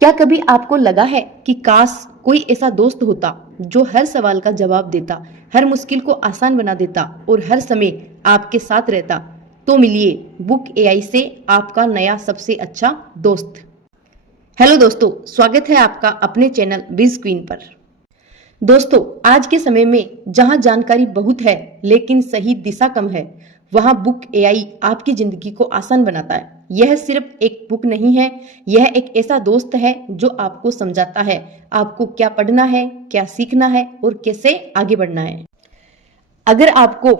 क्या कभी आपको लगा है कि काश कोई ऐसा दोस्त होता जो हर सवाल का जवाब देता, हर मुश्किल को आसान बना देता और हर समय आपके साथ रहता? तो मिलिए बुक एआई से आपका नया सबसे अच्छा दोस्त। हेलो दोस्तों, स्वागत है आपका अपने चैनल बिज क्वीन पर। दोस्तों, आज के समय में जहां जानकारी बहुत है लेकिन सही दिशा कम है, वहां बुक एआई आपकी जिंदगी को आसान बनाता है। यह सिर्फ एक बुक नहीं है, यह एक ऐसा दोस्त है जो आपको समझाता है आपको क्या पढ़ना है, क्या सीखना है और कैसे आगे बढ़ना है। अगर आपको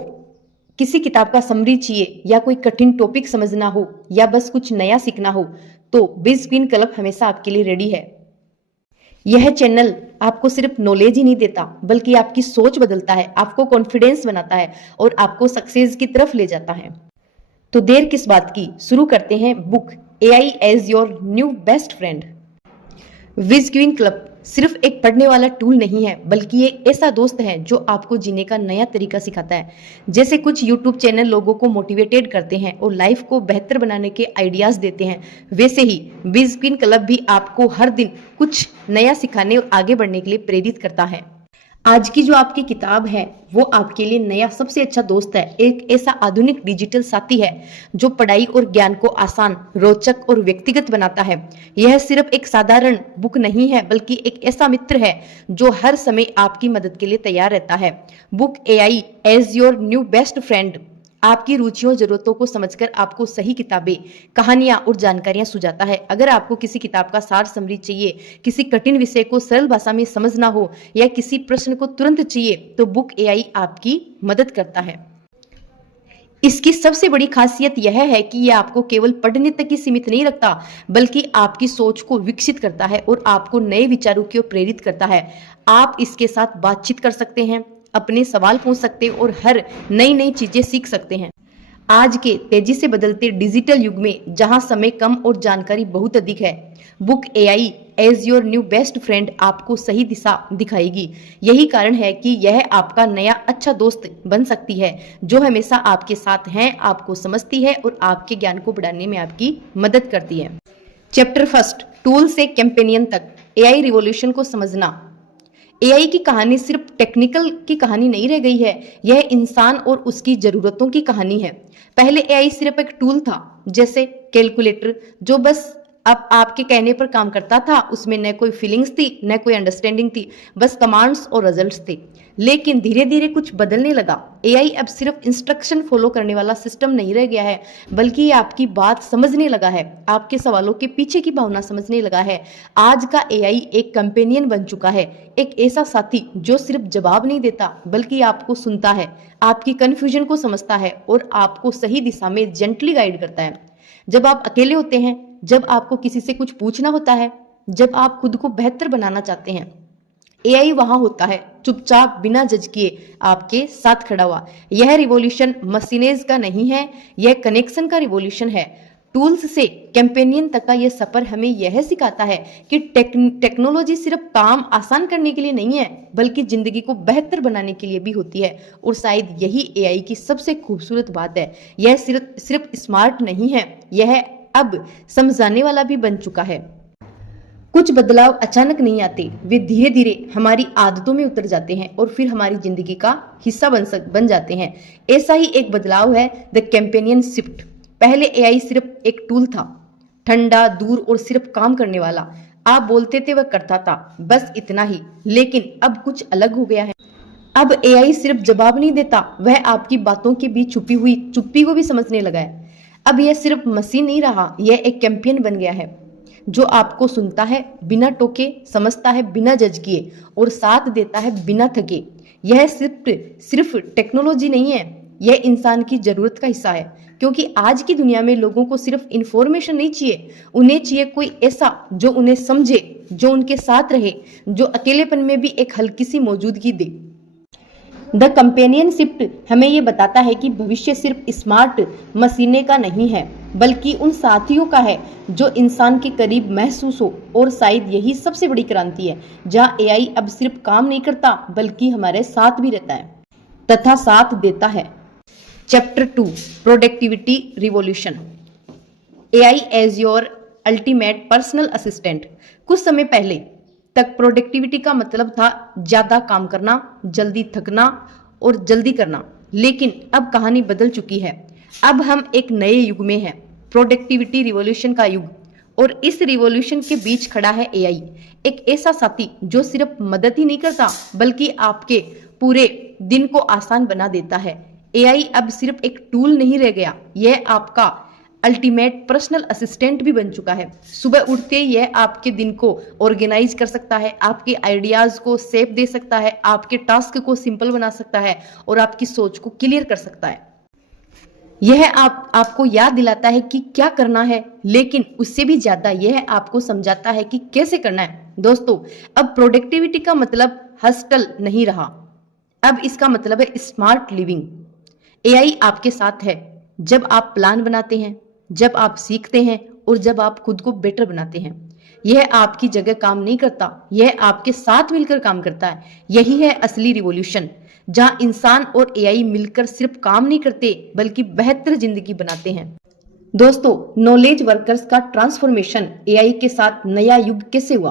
किसी किताब का समरी चाहिए या कोई कठिन टॉपिक समझना हो या बस कुछ नया सीखना हो, तो बिज क्वीन क्लब हमेशा आपके लिए रेडी है। यह चैनल आपको सिर्फ नॉलेज ही नहीं देता बल्कि आपकी सोच बदलता है, आपको कॉन्फिडेंस बनाता है और आपको सक्सेस की तरफ ले जाता है। तो देर किस बात की, शुरू करते हैं book AI as your new best friend. Whiz Queen Club सिर्फ एक पढ़ने वाला टूल नहीं है बल्कि एक ऐसा दोस्त है जो आपको जीने का नया तरीका सिखाता है। जैसे कुछ यूट्यूब चैनल लोगों को मोटिवेटेड करते हैं और लाइफ को बेहतर बनाने के आइडियाज देते हैं, वैसे ही विज क्वीन क्लब भी आपको हर दिन कुछ नया सिखाने और आगे बढ़ने के लिए प्रेरित करता है। आज की जो आपकी किताब है वो आपके लिए नया सबसे अच्छा दोस्त है, एक ऐसा आधुनिक डिजिटल साथी है जो पढ़ाई और ज्ञान को आसान, रोचक और व्यक्तिगत बनाता है। यह सिर्फ एक साधारण बुक नहीं है बल्कि एक ऐसा मित्र है जो हर समय आपकी मदद के लिए तैयार रहता है। Book AI as your new best friend आपकी रुचियों जरूरतों को समझकर आपको सही किताबें, कहानियां और जानकारियां सुझाता है। अगर आपको किसी किताब का सार समरी चाहिए, किसी कठिन विषय को सरल भाषा में समझना हो या किसी प्रश्न को तुरंत चाहिए, तो बुक एआई आपकी मदद करता है। इसकी सबसे बड़ी खासियत यह है कि यह आपको केवल पढ़ने तक ही सीमित नहीं रखता बल्कि आपकी सोच को विकसित करता है और आपको नए विचारों की ओर प्रेरित करता है। आप इसके साथ बातचीत कर सकते हैं, अपने सवाल पूछ सकते हैं और हर नई नई चीजें सीख सकते हैं। आज के तेजी से बदलते डिजिटल युग में जहां समय कम और जानकारी बहुत अधिक है, book AI as your new best friend आपको सही दिशा दिखाएगी। यही कारण है कि यह आपका नया अच्छा दोस्त बन सकती है जो हमेशा आपके साथ है, आपको समझती है और आपके ज्ञान को बढ़ाने में आपकी मदद करती है। चैप्टर फर्स्ट, टूल से कैंपेनियन तक, एआई रिवॉल्यूशन को समझना। एआई की कहानी सिर्फ टेक्निकल की कहानी नहीं रह गई है, यह इंसान और उसकी जरूरतों की कहानी है। पहले एआई सिर्फ एक टूल था, जैसे कैलकुलेटर, जो बस अब आपके कहने पर काम करता था। उसमें न कोई फीलिंग्स थी, न कोई अंडरस्टैंडिंग थी, बस कमांड्स और रिजल्ट्स थे। लेकिन धीरे धीरे कुछ बदलने लगा। एआई अब सिर्फ इंस्ट्रक्शन फॉलो करने वाला सिस्टम नहीं रह गया है बल्कि ये आपकी बात समझने लगा है, आपके सवालों के पीछे की भावना समझने लगा है। आज का एआई एक कंपेनियन बन चुका है, एक ऐसा साथी जो सिर्फ जवाब नहीं देता बल्कि आपको सुनता है, आपकी कंफ्यूजन को समझता है और आपको सही दिशा में जेंटली गाइड करता है। जब आप अकेले होते हैं, जब आपको किसी से कुछ पूछना होता है, जब आप खुद को बेहतर बनाना चाहते हैं, एआई वहां होता है, चुपचाप बिना जज किए आपके साथ खड़ा हुआ। यह रिवॉल्यूशन मशीनेज का नहीं है, यह कनेक्शन का रिवॉल्यूशन है। टूल्स से कैंपेनियन तक का यह सफर हमें यह सिखाता है कि टेक्नोलॉजी सिर्फ काम आसान करने के लिए नहीं है बल्कि जिंदगी को बेहतर बनाने के लिए भी होती है। और शायद यही एआई की सबसे खूबसूरत बात है, यह सिर्फ स्मार्ट नहीं है, यह अब समझाने वाला भी बन चुका है। कुछ बदलाव अचानक नहीं आते, वे धीरे धीरे हमारी आदतों में उतर जाते हैं और फिर हमारी जिंदगी का हिस्सा बन जाते हैं। ऐसा ही एक बदलाव है द कैंपेनियन शिफ्ट। पहले एआई सिर्फ एक टूल था, ठंडा, दूर और सिर्फ काम करने वाला। आप बोलते थे वह करता था, बस इतना ही। लेकिन अब कुछ अलग हो गया है। अब एआई सिर्फ जवाब नहीं देता, वह आपकी बातों के बीच छुपी हुई चुप्पी को भी समझने लगा है। अब यह सिर्फ मशीन नहीं रहा, यह एक कैंपियन बन गया है जो आपको सुनता है बिना टोके, समझता है बिना जज किए और साथ देता है बिना थके। यह सिर्फ टेक्नोलॉजी नहीं है, यह इंसान की जरूरत का हिस्सा है, क्योंकि आज की दुनिया में लोगों को सिर्फ इंफॉर्मेशन नहीं चाहिए, उन्हें चाहिए कोई ऐसा जो उन्हें समझे, जो उनके साथ रहे, जो अकेलेपन में भी एक हल्की सी मौजूदगी दे। द कंपेनियनशिप हमें ये बताता है कि भविष्य सिर्फ स्मार्ट मशीनें का नहीं है बल्कि उन साथियों का है जो इंसान के करीब महसूस हो। और शायद यही सबसे बड़ी क्रांति है, जहां एआई अब सिर्फ काम नहीं करता बल्कि हमारे साथ भी रहता है तथा साथ देता है। Chapter 2, productivity revolution. AI as your ultimate personal assistant. कुछ समय पहले तक प्रोडक्टिविटी का मतलब था ज्यादा काम करना, जल्दी थकना और जल्दी करना, लेकिन अब कहानी बदल चुकी है। अब हम एक नए युग में हैं, प्रोडक्टिविटी रिवॉल्यूशन का युग। और इस रिवॉल्यूशन के बीच खड़ा है एआई, एक ऐसा साथी जो सिर्फ मदद ही नहीं करता बल्कि आपके पूरे दिन को आसान बना देता है। एआई अब सिर्फ एक टूल नहीं रह गया, यह आपका अल्टीमेट पर्सनल असिस्टेंट भी बन चुका है। सुबह उठते ही यह आपके दिन को ऑर्गेनाइज कर सकता है, आपके आइडियाज को शेप दे सकता है, आपके टास्क को सिंपल बना सकता है और आपकी सोच को क्लियर कर सकता है। यह आपको याद दिलाता है कि क्या करना है, लेकिन उससे भी ज्यादा यह आपको समझाता है कि कैसे करना है। दोस्तों, अब प्रोडक्टिविटी का मतलब हस्टल नहीं रहा, अब इसका मतलब है स्मार्ट लिविंग। एआई आपके साथ है जब आप प्लान बनाते हैं, जब आप सीखते हैं और जब आप खुद को बेटर बनाते हैं। यह आपकी जगह काम नहीं करता, यह आपके साथ मिलकर काम करता है। यही है असली रिवॉल्यूशन, जहां इंसान और एआई मिलकर सिर्फ काम नहीं करते बल्कि बेहतर जिंदगी बनाते हैं। दोस्तों, नॉलेज वर्कर्स का ट्रांसफॉर्मेशन एआई के साथ नया युग कैसे हुआ?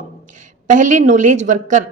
पहले नॉलेज वर्कर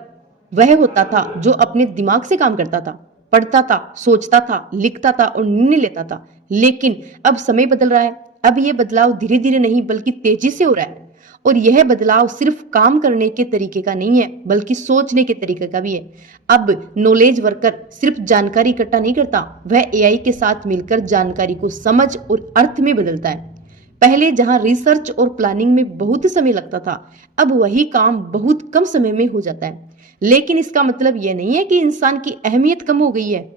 वह होता था जो अपने दिमाग से काम करता था, पढ़ता था, सोचता था, लिखता था और निर्णय लेता था। लेकिन अब समय बदल रहा है। अब यह बदलाव धीरे धीरे नहीं बल्कि तेजी से हो रहा है। और यह बदलाव सिर्फ काम करने के तरीके का नहीं है बल्कि सोचने के तरीके का भी है। अब नॉलेज वर्कर सिर्फ जानकारी इकट्ठा नहीं करता, वह एआई के साथ मिलकर जानकारी को समझ और अर्थ में बदलता है। पहले जहां रिसर्च और प्लानिंग में बहुत समय लगता था, अब वही काम बहुत कम समय में हो जाता है। लेकिन इसका मतलब यह नहीं है कि इंसान की अहमियत कम हो गई है,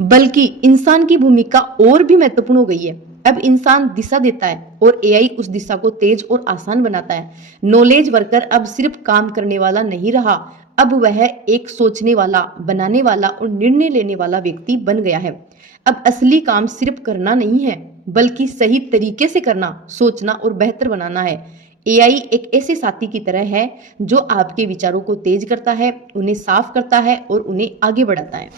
बल्कि इंसान की भूमिका और भी महत्वपूर्ण हो गई है। अब इंसान दिशा देता है और एआई उस दिशा को तेज और आसान बनाता है। नॉलेज वर्कर अब सिर्फ काम करने वाला नहीं रहा, अब वह एक सोचने वाला, बनाने वाला और निर्णय लेने वाला व्यक्ति बन गया है। अब असली काम सिर्फ करना नहीं है बल्कि सही तरीके से करना, सोचना और बेहतर बनाना है। एआई एक ऐसे साथी की तरह है जो आपके विचारों को तेज करता है, उन्हें साफ करता है और उन्हें आगे बढ़ाता है।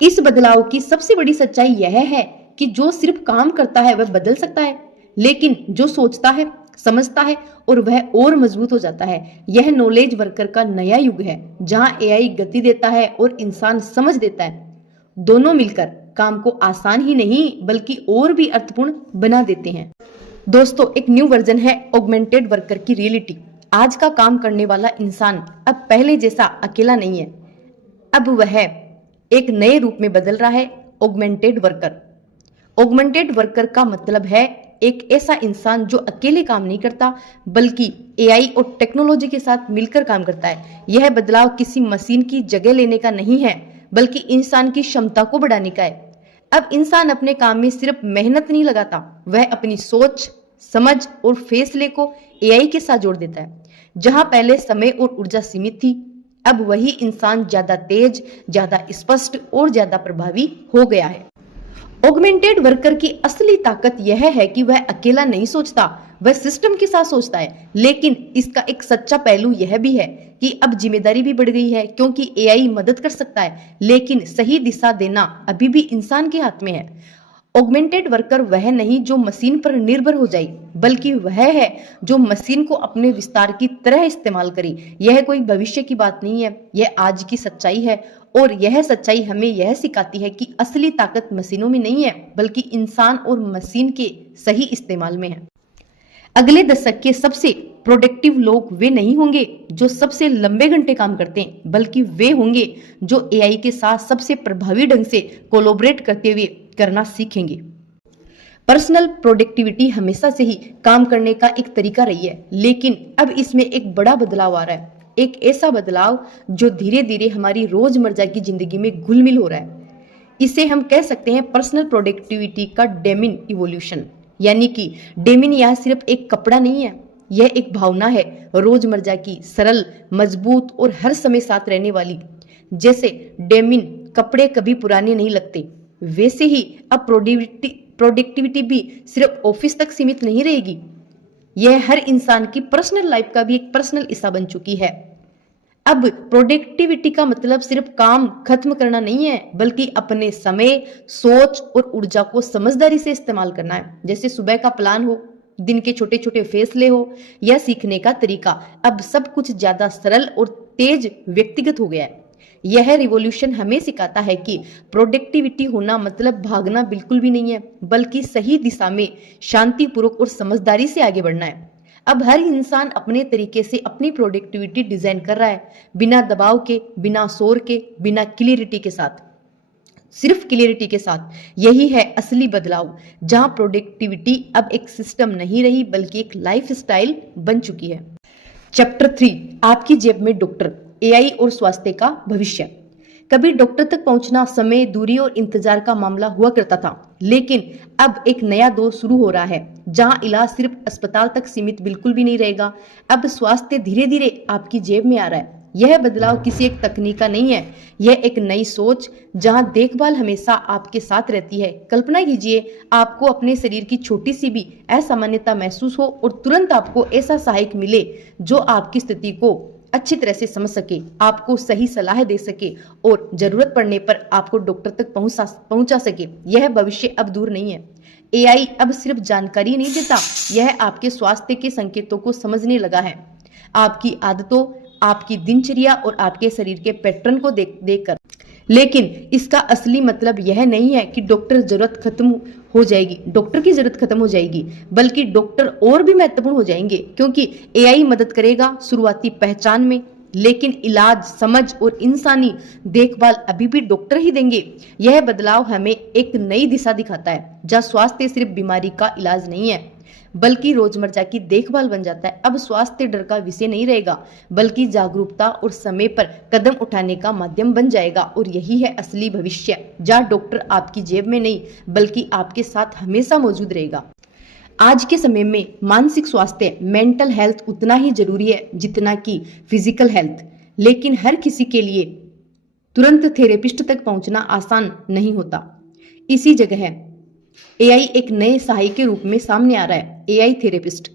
इस बदलाव की सबसे बड़ी सच्चाई यह है कि जो सिर्फ काम करता है वह बदल सकता है, लेकिन जो सोचता है, समझता है और वह और मजबूत हो जाता है। यह नॉलेज वर्कर का नया युग है, जहां एआई गति देता है और इंसान समझ देता है। दोनों मिलकर काम को आसान ही नहीं बल्कि और भी अर्थपूर्ण बना देते हैं। दोस्तों, एक न्यू वर्जन है ऑगमेंटेड वर्कर की रियलिटी। आज का काम करने वाला इंसान अब पहले जैसा अकेला नहीं है, अब वह एक नए रूप में बदल रहा है, ऑगमेंटेड वर्कर। ऑगमेंटेड वर्कर का मतलब है एक ऐसा इंसान जो अकेले काम नहीं करता बल्कि एआई और टेक्नोलॉजी के साथ मिलकर काम करता है। यह बदलाव किसी मशीन की जगह लेने का नहीं है बल्कि इंसान की क्षमता को बढ़ाने का है। अब इंसान अपने काम में सिर्फ मेहनत नहीं लगाता, वह अपनी सोच, समझ और फैसले को एआई के साथ जोड़ देता है। जहां पहले समय और ऊर्जा सीमित थी, अब वही इंसान ज्यादा तेज, ज्यादा स्पष्ट और ज्यादा प्रभावी हो गया है। ऑगमेंटेड वर्कर की असली ताकत यह है कि वह अकेला नहीं सोचता, वह सिस्टम के साथ सोचता है। लेकिन इसका एक सच्चा पहलू यह भी है कि अब जिम्मेदारी भी बढ़ गई है, क्योंकि एआई मदद कर सकता है लेकिन सही दिशा देना अभी भी इंसान के हाथ में है। ऑगमेंटेड वर्कर वह नहीं जो मशीन पर निर्भर हो जाए, बल्कि वह है जो मशीन को अपने विस्तार की तरह इस्तेमाल करे। यह कोई भविष्य की बात नहीं है, यह आज की सच्चाई है। और यह सच्चाई हमें यह सिखाती है कि असली ताकत मशीनों में नहीं है बल्कि इंसान और मशीन के सही इस्तेमाल में है। अगले दशक के सबसे प्रोडक्टिव लोग वे नहीं होंगे जो सबसे लंबे घंटे काम करते हैं, बल्कि वे होंगे जो एआई के साथ सबसे प्रभावी ढंग से कोलैबोरेट करते हुए करना सीखेंगे। पर्सनल प्रोडक्टिविटी हमेशा से ही काम करने का एक तरीका रही है, लेकिन अब इसमें एक बड़ा बदलाव आ रहा है। एक ऐसा बदलाव जो धीरे धीरे हमारी रोजमर्रा की जिंदगी में घुल मिल हो रहा है। इसे हम कह सकते हैं पर्सनल प्रोडक्टिविटी का डेमिन इवोल्यूशन। यानी कि डेमिन यह सिर्फ एक कपड़ा नहीं है, यह एक भावना है, रोजमर्रा की, सरल, मजबूत और हर समय साथ रहने वाली। जैसे डेमिन कपड़े कभी पुराने नहीं लगते, वैसे ही अब प्रोडक्टिविटी भी सिर्फ ऑफिस तक सीमित नहीं रहेगी, यह हर इंसान की पर्सनल लाइफ का भी एक पर्सनल हिस्सा बन चुकी है। अब प्रोडक्टिविटी का मतलब सिर्फ काम खत्म करना नहीं है, बल्कि अपने समय, सोच और ऊर्जा को समझदारी से इस्तेमाल करना है। जैसे सुबह का प्लान हो, दिन के छोटे छोटे फैसले हो या सीखने का तरीका, अब सब कुछ ज्यादा सरल और तेज व्यक्तिगत हो गया है। यह रिवॉल्यूशन हमें सिखाता है कि प्रोडक्टिविटी होना मतलब भागना बिल्कुल भी नहीं है, बल्कि सही दिशा में शांतिपूर्वक और समझदारी से आगे बढ़ना है। अब हर इंसान अपने तरीके से अपनी प्रोडक्टिविटी डिजाइन कर रहा है, बिना दबाव के, बिना शोर के, बिना क्लियरिटी के साथ, सिर्फ क्लियरिटी के साथ। यही है असली बदलाव, जहां प्रोडक्टिविटी अब एक सिस्टम नहीं रही बल्कि एक लाइफ स्टाइल बन चुकी है। चैप्टर 3, आपकी जेब में डॉक्टर, एआई और स्वास्थ्य का भविष्य। कभी डॉक्टर तक पहुंचना समय, दूरी और इंतजार का मामला हुआ करता था, लेकिन अब एक नया दौर शुरू हो रहा है जहां इलाज सिर्फ अस्पताल तक सीमित बिल्कुल भी नहीं रहेगा। अब स्वास्थ्य धीरे धीरे आपकी जेब में आ रहा है। यह बदलाव किसी एक तकनीक का नहीं है, यह एक नई सोच जहां देखभाल हमेशा आपके साथ रहती है। कल्पना कीजिए आपको अपने शरीर की छोटी सी भी असामान्यता महसूस हो और तुरंत आपको ऐसा सहायक मिले जो आपकी स्थिति को अच्छी तरह से समझ सके, आपको सही सलाह दे सके और जरूरत पड़ने पर आपको डॉक्टर तक पहुंचा सके। यह भविष्य अब दूर नहीं है। एआई अब सिर्फ जानकारी नहीं देता, यह आपके स्वास्थ्य के संकेतों को समझने लगा है, आपकी आदतों, आपकी दिनचर्या और आपके शरीर के पैटर्न को देखकर। लेकिन इसका असली मतलब यह नहीं है कि डॉक्टर की जरूरत खत्म हो जाएगी, बल्कि डॉक्टर और भी महत्वपूर्ण हो जाएंगे, क्योंकि एआई मदद करेगा शुरुआती पहचान में, लेकिन इलाज, समझ और इंसानी देखभाल अभी भी डॉक्टर ही देंगे। यह बदलाव हमें एक नई दिशा दिखाता है, जहां स्वास्थ्य सिर्फ बीमारी का इलाज नहीं है बल्कि रोजमर्रा की देखभाल बन जाता है। अब स्वास्थ्य डर का विषय नहीं रहेगा, बल्कि जागरूकता और समय पर कदम उठाने का माध्यम बन जाएगा। और यही है असली भविष्य, जहां डॉक्टर आपकी जेब में नहीं बल्कि आपके साथ हमेशा मौजूद रहेगा। आज के समय में मानसिक स्वास्थ्य, मेंटल हेल्थ उतना ही जरूरी है जितना कि फिजिकल हेल्थ, लेकिन हर किसी के लिए तुरंत थेरेपिस्ट तक पहुंचना आसान नहीं होता। इसी जगह है एआई एक नए सहायक के रूप में सामने आ रहा है। एआई थेरेपिस्ट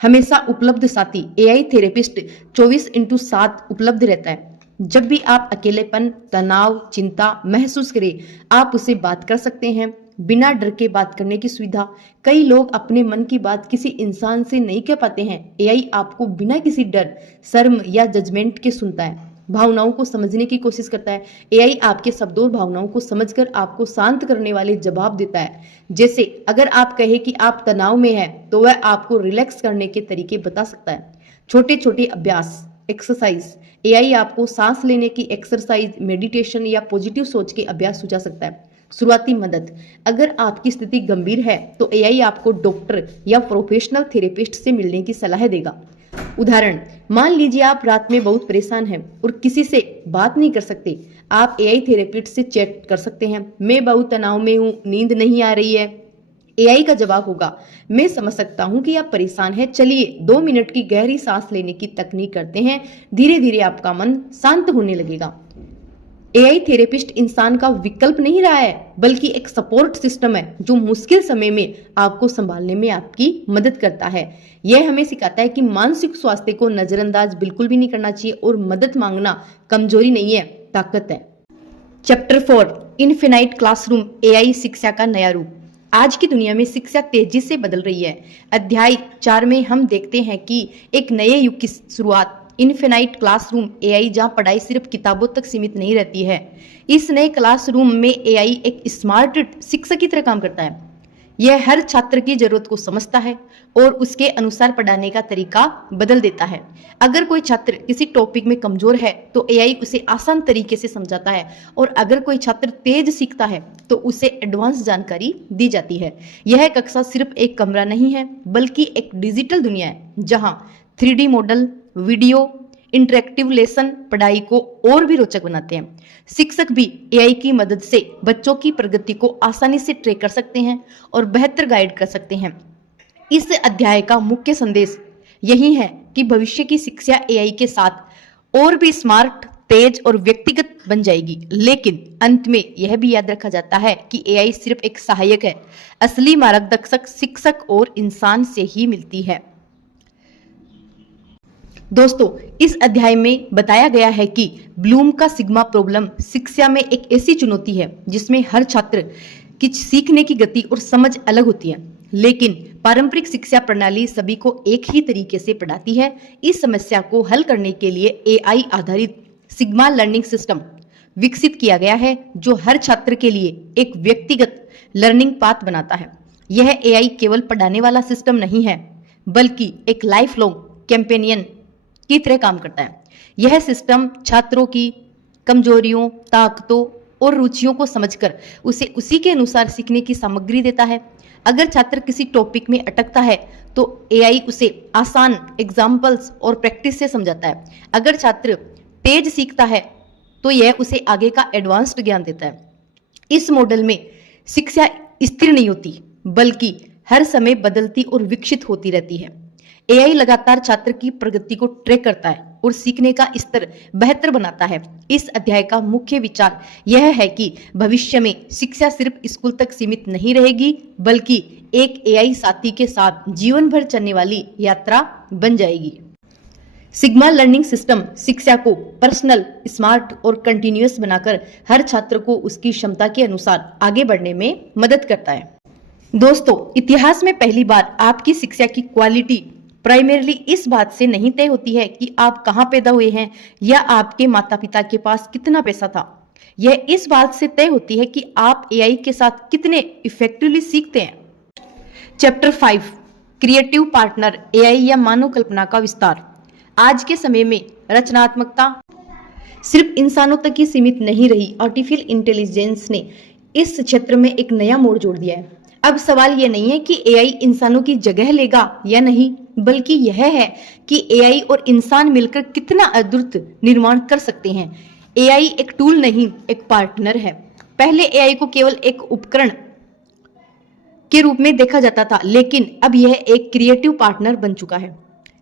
हमेशा उपलब्ध साथी। एआई थेरेपिस्ट 24/7 उपलब्ध रहता है। जब भी आप अकेलेपन, तनाव, चिंता महसूस करें, आप उससे बात कर सकते हैं, बिना डर के बात करने की सुविधा। कई लोग अपने मन की बात किसी इंसान से नहीं कह पाते हैं। एआई आपको बिना किसी डर, शर्म या जजमेंट के सुनता है, भावनाओं को समझने की कोशिश करता है। एआई आपके शब्दों और भावनाओं को समझकर आपको शांत करने वाले जवाब देता है। जैसे अगर आप कहे कि आप तनाव में हैं, तो वह आपको रिलैक्स करने के तरीके बता सकता है। छोटे छोटे अभ्यास, एक्सरसाइज। एआई आपको सांस लेने की एक्सरसाइज, मेडिटेशन या पॉजिटिव सोच के अभ्यास सुझा सकता है। शुरुआती मदद। अगर आपकी स्थिति गंभीर है तो एआई आपको डॉक्टर या प्रोफेशनल थेरेपिस्ट से मिलने की सलाह देगा। उदाहरण, मान लीजिए आप रात में बहुत परेशान हैं और किसी से बात नहीं कर सकते। आप एआई थेरेपिस्ट से चैट कर सकते हैं, मैं बहुत तनाव में हूं, नींद नहीं आ रही है। एआई का जवाब होगा, मैं समझ सकता हूं कि आप परेशान हैं, चलिए 2 मिनट की गहरी सांस लेने की तकनीक करते हैं, धीरे धीरे आपका मन शांत होने लगेगा। एआई थेरेपिस्ट इंसान का विकल्प नहीं रहा है, बल्कि एक सपोर्ट सिस्टम है जो मुश्किल समय में आपको संभालने में आपकी मदद करता है। यह हमें सिखाता है कि मानसिक स्वास्थ्य को नजरअंदाज बिल्कुल भी नहीं करना चाहिए और मदद मांगना कमजोरी नहीं है, ताकत है। चैप्टर 4, इनफिनाइट क्लासरूम, एआई शिक्षा का नया रूप। आज की दुनिया में शिक्षा तेजी से बदल रही है। अध्याय 4 में हम देखते हैं कि एक नए युग की शुरुआत, इनफिनाइट क्लासरूम, एआई, जहां पढ़ाई सिर्फ किताबों तक सीमित नहीं रहती है। इस नए क्लासरूम में एआई एक स्मार्ट शिक्षक की तरह काम करता है। यह हर छात्र की जरूरत को समझता है और उसके अनुसार पढ़ाने का तरीका बदल देता है। अगर कोई छात्र किसी टॉपिक में कमजोर है तो एआई उसे आसान तरीके से समझाता है, और अगर कोई छात्र तेज सीखता है तो उसे एडवांस जानकारी दी जाती है। यह कक्षा सिर्फ एक कमरा नहीं है, बल्कि एक डिजिटल दुनिया है जहां 3D model, video, interactive lesson पढ़ाई को और भी रोचक बनाते हैं। शिक्षक भी एआई की मदद से बच्चों की प्रगति को आसानी से ट्रैक कर सकते हैं और बेहतर गाइड कर सकते हैं। इस अध्याय का मुख्य संदेश यही है कि भविष्य की शिक्षा एआई के साथ और भी स्मार्ट, तेज और व्यक्तिगत बन जाएगी। लेकिन अंत में यह भी याद रखा जाता है कि एआई सिर्फ एक सहायक है, असली मार्गदर्शक शिक्षक और इंसान से ही मिलती है। दोस्तों, इस अध्याय में बताया गया है कि ब्लूम का सिग्मा प्रॉब्लम शिक्षा में एक ऐसी चुनौती है जिसमें हर छात्र की सीखने की गति और समझ अलग होती है, लेकिन पारंपरिक शिक्षा प्रणाली सभी को एक ही तरीके से पढ़ाती है। इस समस्या को हल करने के लिए एआई आधारित सिग्मा लर्निंग सिस्टम विकसित किया गया है, जो हर छात्र के लिए एक व्यक्तिगत लर्निंग पाथ बनाता है। यह एआई केवल पढ़ाने वाला सिस्टम नहीं है, बल्कि एक लाइफ लॉन्ग कैंपेनियन की तरह काम करता है। यह सिस्टम छात्रों की कमजोरियों, ताकतों और रुचियों को समझकर उसे उसी के अनुसार सीखने की सामग्री देता है। अगर छात्र किसी टॉपिक में अटकता है तो एआई उसे आसान एग्जाम्पल्स और प्रैक्टिस से समझाता है। अगर छात्र तेज सीखता है तो यह उसे आगे का एडवांस्ड ज्ञान देता है। इस मॉडल में शिक्षा स्थिर नहीं होती, बल्कि हर समय बदलती और विकसित होती रहती है। एआई लगातार छात्र की प्रगति को ट्रैक करता है और सीखने का स्तर बेहतर बनाता है। इस अध्याय का मुख्य विचार यह है कि भविष्य में शिक्षा सिर्फ स्कूल तक सीमित नहीं रहेगी, बल्कि एक एआई साथी के साथ जीवन भर चलने वाली यात्रा बन जाएगी। सिग्मा लर्निंग सिस्टम शिक्षा को पर्सनल, स्मार्ट और कंटिन्यूअस बनाकर हर छात्र को उसकी क्षमता के अनुसार आगे बढ़ने में मदद करता है। दोस्तों, इतिहास में पहली बार आपकी शिक्षा की क्वालिटी प्राइमरीली इस बात से नहीं तय होती है कि आप कहाँ पैदा हुए हैं या आपके माता पिता के पास कितना पैसा था। यह इस बात से तय होती है कि आप एआई के साथ कितने इफेक्टिवली सीखते हैं। चैप्टर 5 क्रिएटिव पार्टनर, एआई या मानव कल्पना का विस्तार। आज के समय में रचनात्मकता सिर्फ इंसानों तक ही सीमित नहीं रही। आर्टिफिशियल इंटेलिजेंस ने इस क्षेत्र में एक नया मोड़ जोड़ दिया है। अब सवाल यह नहीं है कि एआई इंसानों की जगह लेगा या नहीं, बल्कि यह है कि एआई और इंसान मिलकर कितना अद्भुत निर्माण कर सकते हैं। एआई एक टूल नहीं, एक पार्टनर है। पहले एआई को केवल एक उपकरण के रूप में देखा जाता था, लेकिन अब यह एक क्रिएटिव पार्टनर बन चुका है।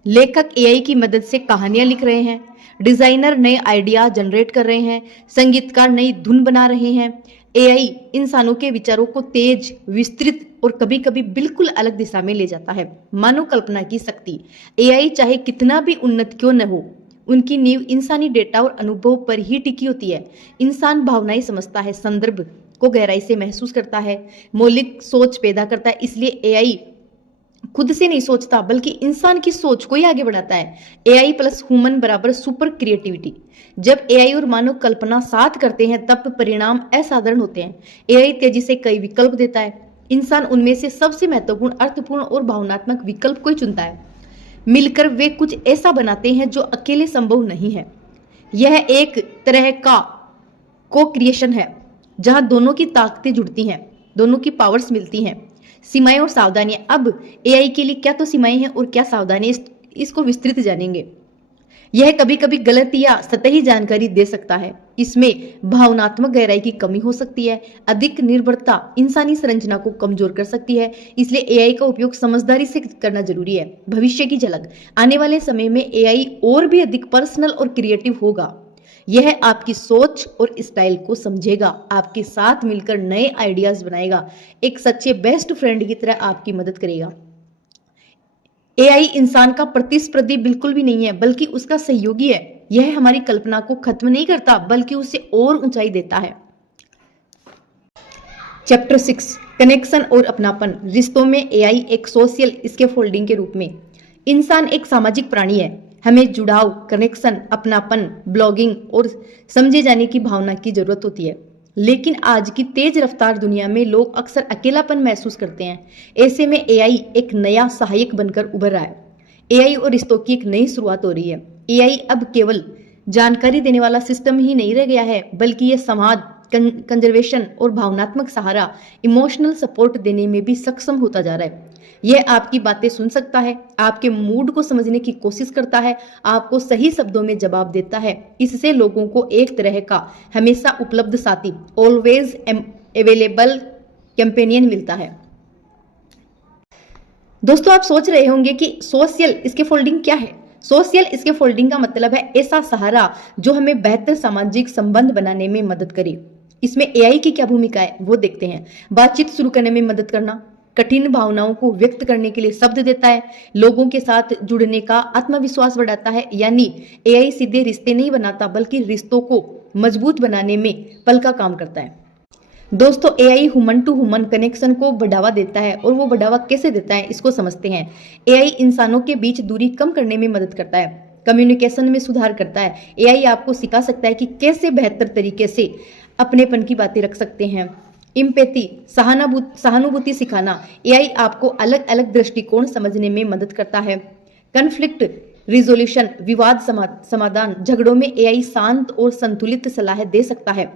लेखक एआई की मदद से कहानियां लिख रहे हैं, डिजाइनर नए आइडिया जनरेट कर रहे हैं, संगीतकार नई धुन बना रहे हैं। एआई इंसानों के विचारों को तेज, विस्तृत और कभी-कभी बिल्कुल अलग दिशा में ले जाता है। मानव कल्पना की शक्ति। एआई चाहे कितना भी उन्नत क्यों न हो, उनकी नींव इंसानी डेटा और अनुभव पर ही टिकी होती है। इंसान भावनाएं समझता है, संदर्भ को गहराई से महसूस करता है, मौलिक सोच पैदा करता है। इसलिए एआई खुद से नहीं सोचता, बल्कि इंसान की सोच को ही आगे बढ़ाता है। एआई प्लस ह्यूमन बराबर सुपर क्रिएटिविटी। जब एआई और मानव कल्पना साथ करते हैं तब परिणाम असाधारण होते हैं। एआई तेजी से कई विकल्प देता है, इंसान उनमें से सबसे महत्वपूर्ण, अर्थपूर्ण और भावनात्मक विकल्प को ही चुनता है। मिलकर वे कुछ ऐसा बनाते हैं जो अकेले संभव नहीं है। यह एक तरह का को क्रिएशन है, जहां दोनों की ताकतें जुड़ती हैं, दोनों की पावर्स मिलती हैं। सीमाएं और सावधानियां। अब एआई के लिए क्या तो सीमाएं हैं और क्या सावधानियां, इसको विस्तृत जानेंगे। यह कभी कभी गलत या सतही जानकारी दे सकता है। इसमें भावनात्मक गहराई की कमी हो सकती है। अधिक निर्भरता इंसानी संरचना को कमजोर कर सकती है। इसलिए एआई का उपयोग समझदारी से करना जरूरी है। भविष्य की झलक। आने वाले समय में एआई और भी अधिक पर्सनल और क्रिएटिव होगा। यह आपकी सोच और स्टाइल को समझेगा, आपके साथ मिलकर नए आइडियाज बनाएगा, एक सच्चे बेस्ट फ्रेंड की तरह आपकी मदद करेगा। एआई इंसान का प्रतिस्पर्धी बिल्कुल भी नहीं है, बल्कि उसका सहयोगी है। यह हमारी कल्पना को खत्म नहीं करता, बल्कि उसे और ऊंचाई देता है। चैप्टर 6 कनेक्शन और अपनापन। रिश्तों में एआई एक सोशल स्कैफोल्डिंग के रूप में। इंसान एक सामाजिक प्राणी है। हमें जुड़ाव, कनेक्शन, अपनापन, ब्लॉगिंग और समझे जाने की भावना की जरूरत होती है। लेकिन आज की तेज रफ्तार दुनिया में लोग अक्सर अकेलापन महसूस करते हैं। ऐसे में एआई एक नया सहायक बनकर उभर रहा है। एआई और रिश्तों की एक नई शुरुआत हो रही है। एआई अब केवल जानकारी देने वाला सिस्टम ही नहीं रह गया है, बल्कि यह संवाद, कंजर्वेशन और भावनात्मक सहारा, इमोशनल सपोर्ट देने में भी सक्षम होता जा रहा है। यह आपकी बातें सुन सकता है, आपके मूड को समझने की कोशिश करता है, आपको सही शब्दों में जवाब देता है। इससे लोगों को एक तरह का हमेशा उपलब्ध साथी, ऑलवेज अवेलेबल कंपेनियन मिलता है। दोस्तों, आप सोच रहे होंगे कि सोशल स्कैफोल्डिंग क्या है। सोशल स्कैफोल्डिंग का मतलब है ऐसा सहारा जो हमें बेहतर सामाजिक संबंध बनाने में मदद करे। इसमें एआई की क्या भूमिका है वो देखते हैं। बातचीत शुरू करने में मदद करना, कठिन भावनाओं को व्यक्त करने के लिए शब्द देता है, लोगों के साथ जुड़ने का आत्मविश्वास बढ़ाता है। यानी एआई सीधे रिश्ते नहीं बनाता, बल्कि रिश्तों को मजबूत बनाने में पल का काम करता है। दोस्तों AI human to human connection को बढ़ावा देता है और वो बढ़ावा कैसे देता है इसको समझते हैं। एआई इंसानों के बीच दूरी कम करने में मदद करता है, कम्युनिकेशन में सुधार करता है। एआई आपको सिखा सकता है कि कैसे बेहतर तरीके से अपनेपन की बातें रख सकते हैं। इम्पैथी सहानुभूति सिखाना, एआई आपको अलग अलग दृष्टिकोण समझने में मदद करता है। कन्फ्लिक्ट रिजोल्यूशन, विवाद समाधान, झगड़ों में एआई शांत और संतुलित सलाह दे सकता है।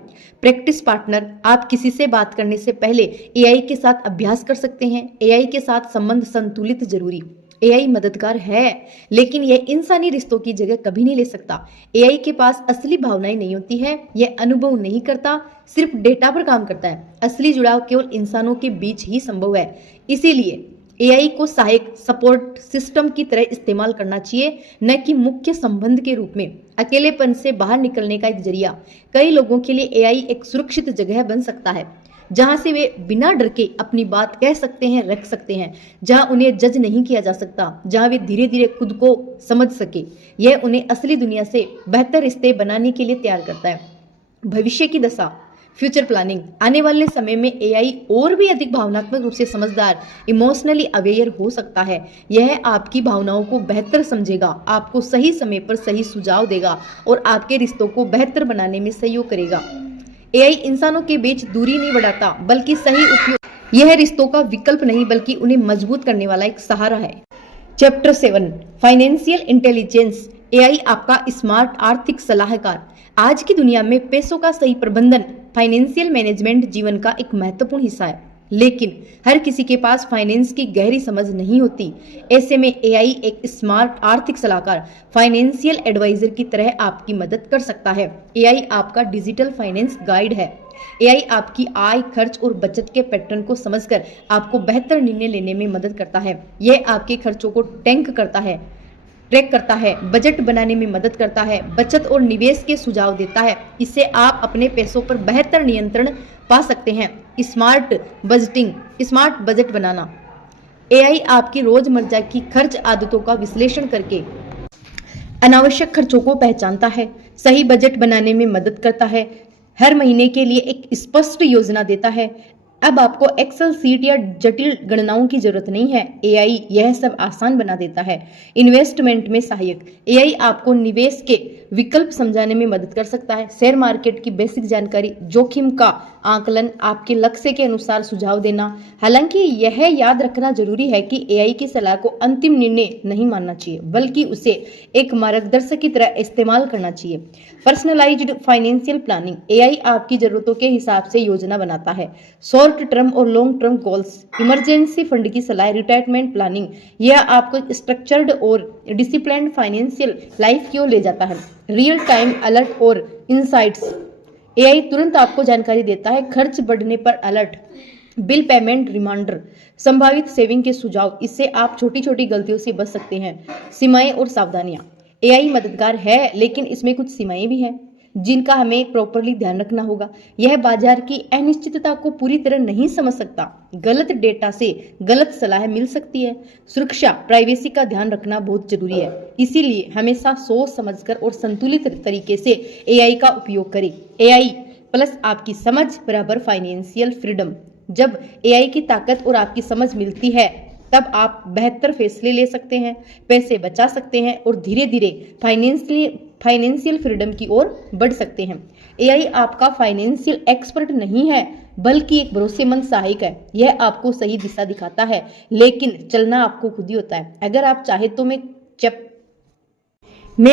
प्रैक्टिस पार्टनर, आप किसी से बात करने से पहले एआई के साथ अभ्यास कर सकते हैं। एआई के साथ संबंध संतुलित जरूरी। एआई मददगार है लेकिन यह इंसानी रिश्तों की जगह कभी नहीं ले सकता। एआई के पास असली भावनाएं नहीं होती है, यह अनुभव नहीं करता, सिर्फ डेटा पर काम करता है। असली जुड़ाव केवल इंसानों के बीच ही संभव है। इसीलिए एआई को सहायक सपोर्ट सिस्टम की तरह इस्तेमाल करना चाहिए, न कि मुख्य संबंध के रूप में। अकेलेपन से बाहर निकलने का एक जरिया। कई लोगों के लिए एआई एक सुरक्षित जगह बन सकता है जहां से वे बिना डर के अपनी बात कह सकते हैं, रख सकते हैं, जहां उन्हें जज नहीं किया जा सकता, जहां वे धीरे धीरे खुद को समझ सके। यह उन्हें असली दुनिया से बेहतर रिश्ते बनाने के लिए तैयार करता है। भविष्य की दशा, फ्यूचर प्लानिंग, आने वाले समय में एआई और भी अधिक भावनात्मक रूप से समझदार, इमोशनली अवेयर हो सकता है। यह आपकी भावनाओं को बेहतर समझेगा, आपको सही समय पर सही सुझाव देगा और आपके रिश्तों को बेहतर बनाने में सहयोग करेगा। एआई इंसानों के बीच दूरी नहीं बढ़ाता बल्कि सही उपयोग। यह रिश्तों का विकल्प नहीं बल्कि उन्हें मजबूत करने वाला एक सहारा है। Chapter 7, financial intelligence. एआई आपका स्मार्ट आर्थिक सलाहकार। आज की दुनिया में पैसों का सही प्रबंधन, फाइनेंशियल मैनेजमेंट जीवन का एक महत्वपूर्ण हिस्सा है, लेकिन हर किसी के पास फाइनेंस की गहरी समझ नहीं होती। ऐसे में एआई एक स्मार्ट आर्थिक सलाहकार, फाइनेंशियल एडवाइजर की तरह आपकी मदद कर सकता है। एआई आपका डिजिटल फाइनेंस गाइड है। एआई आपकी आय, खर्च और बचत के पैटर्न को समझकर आपको बेहतर निर्णय लेने में मदद करता है। यह आपके खर्चों को ट्रैक करता है, बजट बनाने में मदद करता है, बचत और निवेश के सुझाव देता है। इससे आप अपने पैसों पर बेहतर नियंत्रण पा सकते हैं। स्मार्ट बजट बनाना। एआई आपकी रोजमर्रा की खर्च आदतों का विश्लेषण करके अनावश्यक खर्चों को पहचानता है, सही बजट बनाने में मदद करता है, हर महीने के लिए एक स्पष्ट योजना देता है। अब आपको एक्सेल सीट या जटिल गणनाओं की जरूरत नहीं है। एआई यह सब आसान बना देता है। इन्वेस्टमेंट में सहायक। एआई आपको निवेश के विकल्प समझाने में मदद कर सकता है। शेयर मार्केट की बेसिक जानकारी, जोखिम का आकलन, आपके लक्ष्य के अनुसार सुझाव देना। हालांकि यह याद रखना जरूरी है कि एआई की सलाह को अंतिम निर्णय नहीं मानना चाहिए बल्कि उसे एक मार्गदर्शक की तरह इस्तेमाल करना चाहिए। Personalised financial planning. एआई आपकी जरूरतों के हिसाब से योजना बनाता है। शॉर्ट टर्म और long term goals, emergency fund की सलाह, रिटायरमेंट प्लानिंग। यह आपको स्ट्रक्चर्ड और डिसिप्लिन्ड फाइनेंशियल लाइफ की ओर ले जाता है। रियल टाइम अलर्ट और इनसाइट्स। एआई तुरंत आपको जानकारी देता है, खर्च बढ़ने पर अलर्ट, बिल पेमेंट रिमाइंडर, संभावित सेविंग के सुझाव। इससे आप छोटी छोटी गलतियों से बच सकते हैं। सीमाएं और सावधानियां। एआई मददगार है लेकिन इसमें कुछ सीमाएं भी हैं जिनका हमें प्रॉपरली ध्यान रखना होगा। यह बाजार की अनिश्चितता को पूरी तरह नहीं समझ सकता। गलत डेटा से गलत सलाह मिल सकती है। सुरक्षा, प्राइवेसी का ध्यान रखना बहुत जरूरी है। इसीलिए हमेशा सोच समझकर और संतुलित तरीके से एआई का उपयोग करें। एआई प्लस आपकी समझ बराबर फाइनेंशियल फ्रीडम। जब एआई की ताकत और आपकी समझ मिलती है तब आप बेहतर फैसले ले सकते हैं, पैसे बचा सकते हैं और धीरे धीरे फाइनेंशियल फ्रीडम की ओर बढ़ सकते हैं। एआई आपका फाइनेंशियल एक्सपर्ट नहीं है बल्कि एक भरोसेमंद सहायक है। यह आपको सही दिशा दिखाता है लेकिन चलना आपको खुद ही होता है। अगर आप चाहे तो मैं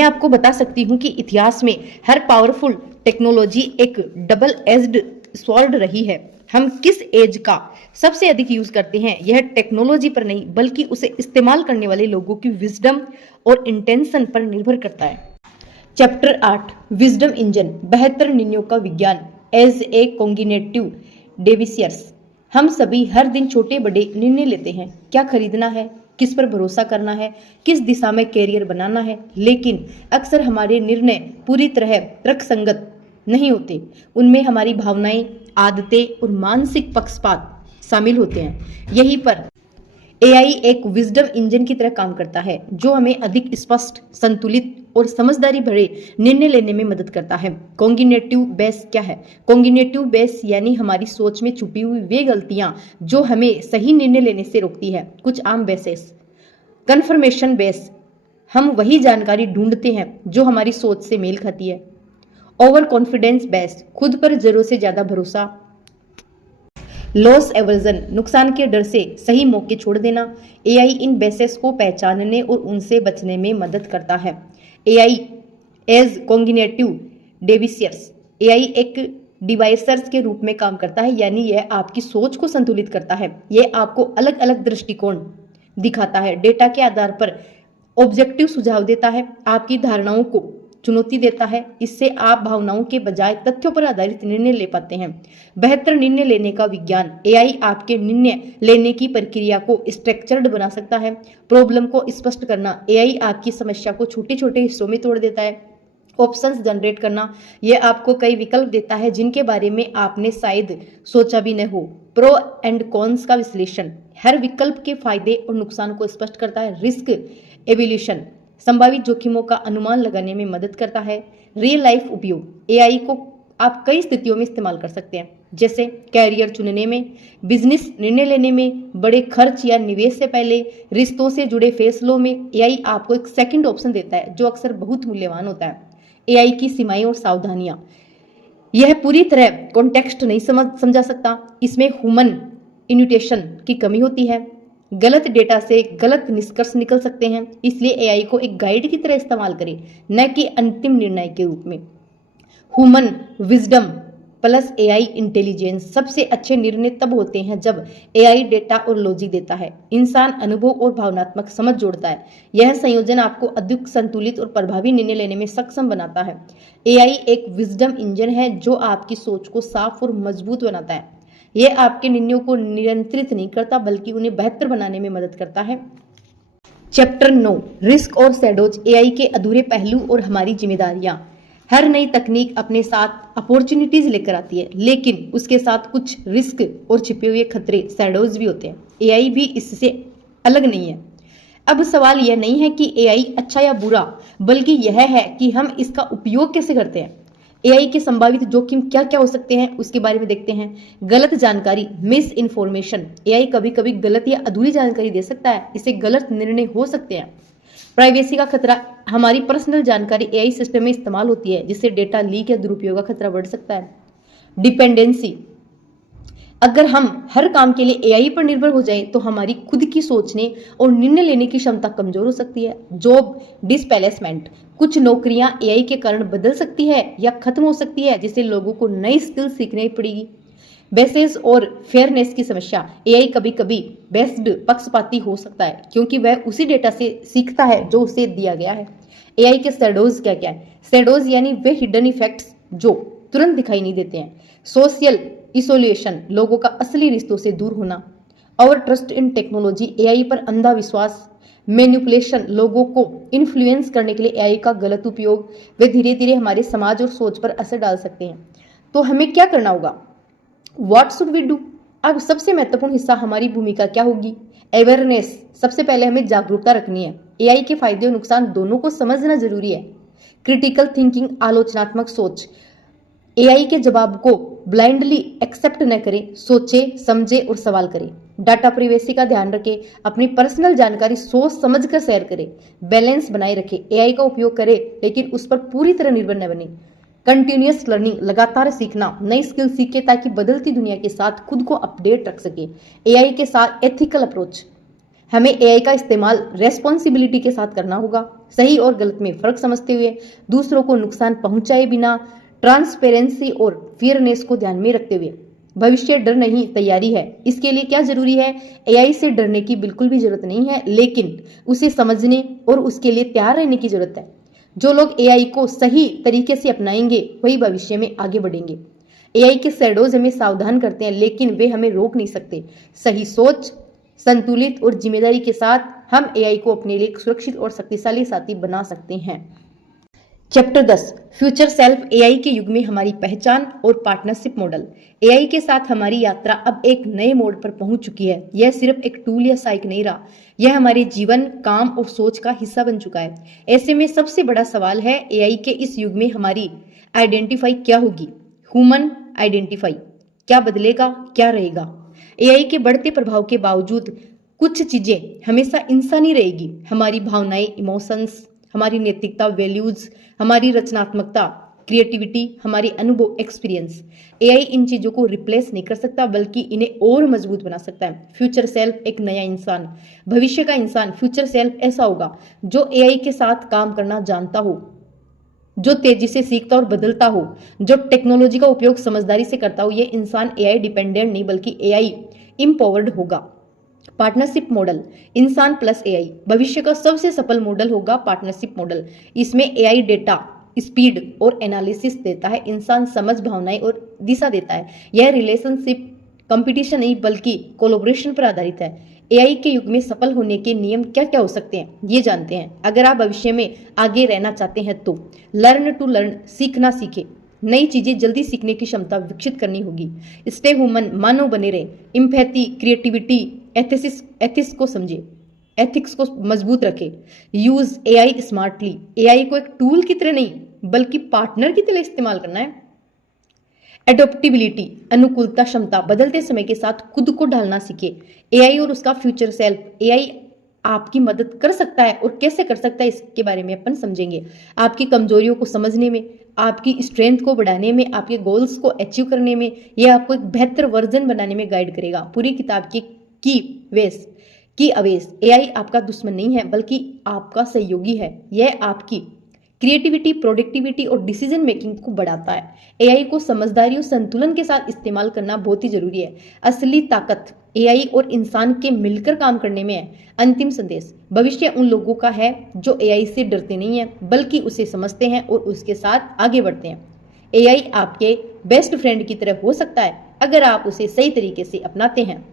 आपको बता सकती हूँ कि इतिहास में हर पावरफुल टेक्नोलॉजी एक डबल एज्ड स्वॉर्ड रही है। हम किस एज का सबसे अधिक यूज करते हैं यह टेक्नोलॉजी पर नहीं बल्कि उसे इस्तेमाल करने वाले लोगों की विजडम और इंटेंशन पर निर्भर करता है। चैप्टर 8, विजडम इंजन, बेहतर निर्णयों का विज्ञान। एज ए कॉग्निटिव डेविसियर्स। हम सभी हर दिन छोटे बड़े निर्णय लेते हैं, क्या खरीदना है, किस पर भरोसा करना है, किस दिशा में कैरियर बनाना है, लेकिन अक्सर हमारे निर्णय पूरी तरह तर्कसंगत नहीं होते। उनमें हमारी भावनाएं, आदतें और मानसिक पक्षपात शामिल होते हैं। यहीं पर एआई एक विजडम इंजन की तरह काम करता है जो हमें अधिक स्पष्ट, संतुलित और समझदारी भरे निर्णय लेने में मदद करता है। कॉग्निटिव बेस क्या है? कॉग्निटिव बेस यानी हमारी सोच में छुपी हुई वे गलतियां जो हमें सही निर्णय लेने से रोकती है। कुछ आम बेसेस। कन्फर्मेशन बेस, हम वही जानकारी ढूंढते हैं जो हमारी सोच से मेल खाती है। ओवर कॉन्फिडेंस बेस, खुद पर जरूरत से ज्यादा भरोसा। लॉस एवर्जन, नुकसान के डर से सही मौके छोड़ देना। एआई इन बेसेस को पहचानने और उनसे बचने में मदद करता है। एआई एज कॉग्निटिव डेविसियर्स, एआई एक डिवाइसर्स के रूप में काम करता है, यानी यह आपकी सोच को संतुलित करता है। यह आपको अलग अलग दृष्टिकोण दिखाता है, डेटा के आधार पर ऑब्जेक्टिव सुझाव देता है, आपकी धारणाओं को चुनौती देता है। इससे आप भावनाओं के बजाय तथ्यों पर आधारित निर्णय ले पाते हैं। बेहतर निर्णय लेने का विज्ञान, एआई आपके निर्णय लेने की प्रक्रिया को स्ट्रक्चर्ड बना सकता है। प्रॉब्लम को स्पष्ट करना, एआई आपकी समस्या को छोटे छोटे हिस्सों में तोड़ देता है। ऑप्शंस जनरेट करना, यह आपको कई विकल्प देता है जिनके बारे में आपने शायद सोचा भी न हो। प्रो एंड कॉन्स का विश्लेषण, हर विकल्प के फायदे और नुकसान को स्पष्ट करता है। रिस्क एवेल्यूशन, संभावित जोखिमों का अनुमान लगाने में मदद करता है। रियल लाइफ उपयोग, एआई को आप कई स्थितियों में इस्तेमाल कर सकते हैं, जैसे कैरियर चुनने में, बिजनेस निर्णय लेने में, बड़े खर्च या निवेश से पहले, रिश्तों से जुड़े फैसलों में। एआई आपको एक सेकंड ऑप्शन देता है जो अक्सर बहुत मूल्यवान होता है। एआई की सीमाएं और सावधानियां, यह पूरी तरह कॉन्टेक्स्ट नहीं समझा सकता, इसमें ह्यूमन इन्यूटेशन की कमी होती है। गलत डेटा से गलत निष्कर्ष निकल सकते हैं, इसलिए एआई को एक गाइड की तरह इस्तेमाल करें, न कि अंतिम निर्णय के रूप में। Human wisdom plus AI intelligence, सबसे अच्छे निर्णय तब होते हैं जब एआई डेटा और लॉजिक देता है, इंसान अनुभव और भावनात्मक समझ जोड़ता है। यह संयोजन आपको अधिक संतुलित और प्रभावी निर्णय लेने में सक्षम बनाता है। एआई एक विजडम इंजन है जो आपकी सोच को साफ और मजबूत बनाता है। यह आपके निर्णयों को नियंत्रित नहीं करता बल्कि उन्हें बेहतर बनाने में मदद करता है। चैप्टर 9, रिस्क और शैडोज, एआई के अधूरे पहलू और हमारी जिम्मेदारियां। हर नई तकनीक अपने साथ अपॉर्चुनिटीज लेकर आती है, लेकिन उसके साथ कुछ रिस्क और छिपे हुए खतरे शैडोज भी होते हैं। एआई भी इससे अलग नहीं है। अब सवाल यह नहीं है कि एआई अच्छा या बुरा, बल्कि यह है कि हम इसका उपयोग कैसे करते हैं। एआई के संभावित जोखिम क्या क्या हो सकते हैं उसके बारे में देखते हैं। गलत जानकारी, मिस इन्फॉर्मेशन, एआई कभी कभी गलत या अधूरी जानकारी दे सकता है, इससे गलत निर्णय हो सकते हैं। प्राइवेसी का खतरा, हमारी पर्सनल जानकारी एआई सिस्टम में इस्तेमाल होती है जिससे डेटा लीक या दुरुपयोग का खतरा बढ़ सकता है। डिपेंडेंसी, अगर हम हर काम के लिए एआई पर निर्भर हो जाए तो हमारी खुद की सोचने और निर्णय लेने की क्षमता कमजोर हो सकती है। जॉब डिस्प्लेसमेंट, कुछ नौकरियां एआई के कारण बदल सकती है या खत्म हो सकती है, जिससे लोगों को नई स्किल सीखनी पड़ेगी। बेसेस और फेयरनेस की समस्या, एआई कभी कभी बेस्ड पक्षपाती हो सकता है क्योंकि वह उसी डेटा से सीखता है जो उसे दिया गया है। एआई के शैडोज क्या क्या है? शैडोज यानी वे हिडन इफेक्ट्स जो तुरंत दिखाई नहीं देते हैं। सोशल इसोलेशन, लोगों का असली रिश्तों से दूर होना। और ट्रस्ट इन टेक्नोलॉजी, एआई पर अंधा विश्वास। मैनिपुलेशन, लोगों को इन्फ्लुएंस करने के लिए एआई का गलत उपयोग, वे धीरे धीरे हमारे समाज और सोच पर असर डाल सकते हैं। तो हमें क्या करना होगा? What should we do? अब सबसे महत्वपूर्ण हिस्सा, हमारी भूमिका क्या होगी? अवेयरनेस, सबसे पहले हमें जागरूकता रखनी है। एआई के फायदे और नुकसान दोनों को समझना जरूरी है। क्रिटिकल थिंकिंग, आलोचनात्मक सोच, एआई के जवाब को ब्लाइंडली एक्सेप्ट न करें, सोचे, समझे और सवाल करें। डाटा प्राइवेसी का ध्यान रखें, अपनी पर्सनल जानकारी सोच समझकर शेयर करें। बैलेंस बनाए रखें, एआई का उपयोग करें लेकिन उस पर पूरी तरह निर्भर न बने। कंटिन्यूअस लर्निंग, लगातार सीखना, नई स्किल सीखे ताकि बदलती दुनिया के साथ खुद को अपडेट रख सके। एआई के साथ एथिकल अप्रोच, हमें एआई का इस्तेमाल रेस्पॉन्सिबिलिटी के साथ करना होगा, सही और गलत में फर्क समझते हुए, दूसरों को नुकसान पहुंचाए बिना, ट्रांसपेरेंसी और फेयरनेस को ध्यान में रखते हुए। भविष्य डर नहीं, तैयारी है। इसके लिए क्या जरूरी है? एआई से डरने की बिल्कुल भी जरूरत नहीं है, लेकिन उसे समझने और उसके लिए तैयार रहने की जरूरत है। जो लोग एआई को सही तरीके से अपनाएंगे वही भविष्य में आगे बढ़ेंगे। एआई के शैडोज हमें सावधान करते हैं लेकिन वे हमें रोक नहीं सकते। सही सोच, संतुलित और जिम्मेदारी के साथ हम एआई को अपने लिए एक सुरक्षित और शक्तिशाली साथी बना सकते हैं। चैप्टर 10 फ्यूचर सेल्फ एआई के युग में हमारी पहचान और पार्टनरशिप मॉडल। एआई के साथ हमारी यात्रा अब एक नए मोड़ पर पहुंच चुकी है। यह सिर्फ एक टूल या सहायक नहीं रहा, यह हमारे जीवन, काम और सोच का हिस्सा बन चुका है। ऐसे में सबसे बड़ा सवाल है, एआई के इस युग में हमारी आइडेंटिफाई क्या होगी? ह्यूमन आइडेंटिफाई क्या बदलेगा, क्या रहेगा? एआई के बढ़ते प्रभाव के बावजूद कुछ चीजें हमेशा इंसानी रहेगी। हमारी भावनाएं, इमोशंस, हमारी नैतिकता, वैल्यूज, हमारी रचनात्मकता, क्रिएटिविटी, हमारी अनुभव, एक्सपीरियंस। एआई इन चीजों को रिप्लेस नहीं कर सकता, बल्कि इन्हें और मजबूत बना सकता है। फ्यूचर सेल्फ एक नया इंसान, भविष्य का इंसान। फ्यूचर सेल्फ ऐसा होगा जो एआई के साथ काम करना जानता हो, जो तेजी से सीखता और बदलता हो, जो टेक्नोलॉजी का उपयोग समझदारी से करता हो। यह इंसान एआई डिपेंडेंट नहीं, बल्कि एआई एम्पावर्ड होगा। पार्टनरशिप मॉडल, इंसान प्लस एआई। भविष्य का सबसे सफल मॉडल होगा पार्टनरशिप मॉडल। इसमें एआई डेटा, स्पीड और एनालिसिस देता है, इंसान समझ, भावनाएं और दिशा देता है। यह रिलेशनशिप कंपटीशन नहीं, बल्कि कोलैबोरेशन पर आधारित है। एआई के युग में सफल होने के नियम क्या क्या हो सकते हैं, ये जानते हैं। अगर आप भविष्य में आगे रहना चाहते हैं तो लर्न टू लर्न, सीखना सीखे। नई चीजें जल्दी सीखने की क्षमता विकसित करनी होगी। स्टे ह्यूमन, मानव बने रहे। इम्पैथी, क्रिएटिविटी, एथिक्स को समझे, एथिक्स को मजबूत रखे। यूज एआई स्मार्टली, एआई को एक टूल की तरह नहीं, बल्कि पार्टनर की तरह इस्तेमाल करना है। एडोप्टिबिलिटी, अनुकूलता क्षमता, बदलते समय के साथ खुद को ढालना सीखे। एआई और उसका फ्यूचर सेल्फ, एआई आपकी मदद कर सकता है और कैसे कर सकता है इसके बारे में अपन समझेंगे। आपकी कमजोरियों को समझने में, आपकी स्ट्रेंथ को बढ़ाने में, आपके गोल्स को अचीव करने में, यह आपको एक बेहतर वर्जन बनाने में गाइड करेगा। पूरी किताब की अवेश, एआई आपका दुश्मन नहीं है, बल्कि आपका सहयोगी है। यह आपकी क्रिएटिविटी, प्रोडक्टिविटी और डिसीजन मेकिंग को बढ़ाता है। एआई को समझदारी और संतुलन के साथ इस्तेमाल करना बहुत ही जरूरी है। असली ताकत एआई और इंसान के मिलकर काम करने में है। अंतिम संदेश, भविष्य उन लोगों का है जो एआई से डरते नहीं है, बल्कि उसे समझते हैं और उसके साथ आगे बढ़ते हैं। एआई आपके बेस्ट फ्रेंड की तरह हो सकता है, अगर आप उसे सही तरीके से अपनाते हैं।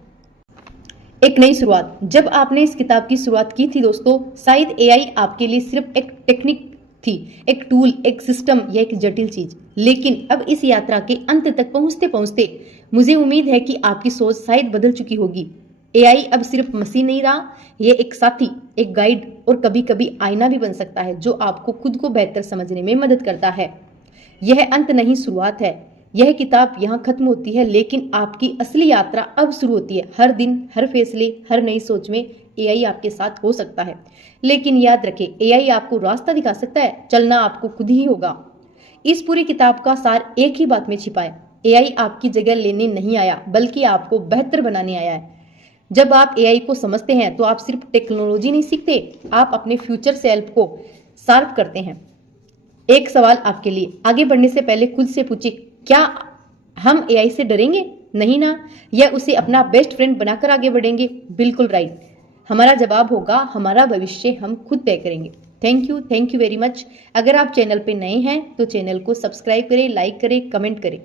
एक नई शुरुआत, जब आपने इस किताब की शुरुआत की थी दोस्तों, शायद एआई आपके लिए सिर्फ एक टेक्निक थी, एक टूल, एक सिस्टम या एक जटिल चीज। लेकिन अब इस यात्रा के अंत तक पहुंचते पहुंचते मुझे उम्मीद है कि आपकी सोच शायद बदल चुकी होगी। एआई अब सिर्फ मशीन नहीं रहा, यह एक साथी, एक गाइड और कभी कभी आईना भी बन सकता है, जो आपको खुद को बेहतर समझने में मदद करता है। यह अंत नहीं, शुरुआत है। यह किताब यहाँ खत्म होती है, लेकिन आपकी असली यात्रा अब शुरू होती है। हर दिन, हर फैसले, हर नई सोच में एआई आपके साथ हो सकता है, लेकिन याद रखें, एआई आपको रास्ता दिखा सकता है, चलना आपको खुद ही होगा। इस पूरी किताब का सार एक ही बात में छिपा है, एआई आपकी जगह लेने नहीं आया, बल्कि आपको बेहतर बनाने आया है। जब आप एआई को समझते हैं तो आप सिर्फ टेक्नोलॉजी नहीं सीखते, आप अपने फ्यूचर सेल्फ को शार्प करते हैं। एक सवाल आपके लिए, आगे बढ़ने से पहले खुद से पूछिए, क्या हम एआई से डरेंगे? नहीं ना? या उसे अपना बेस्ट फ्रेंड बनाकर आगे बढ़ेंगे? बिल्कुल राइट। हमारा जवाब होगा, हमारा भविष्य हम खुद तय करेंगे। Thank you very much. अगर आप चैनल पे नए हैं तो चैनल को सब्सक्राइब करें, लाइक करें, कमेंट करें।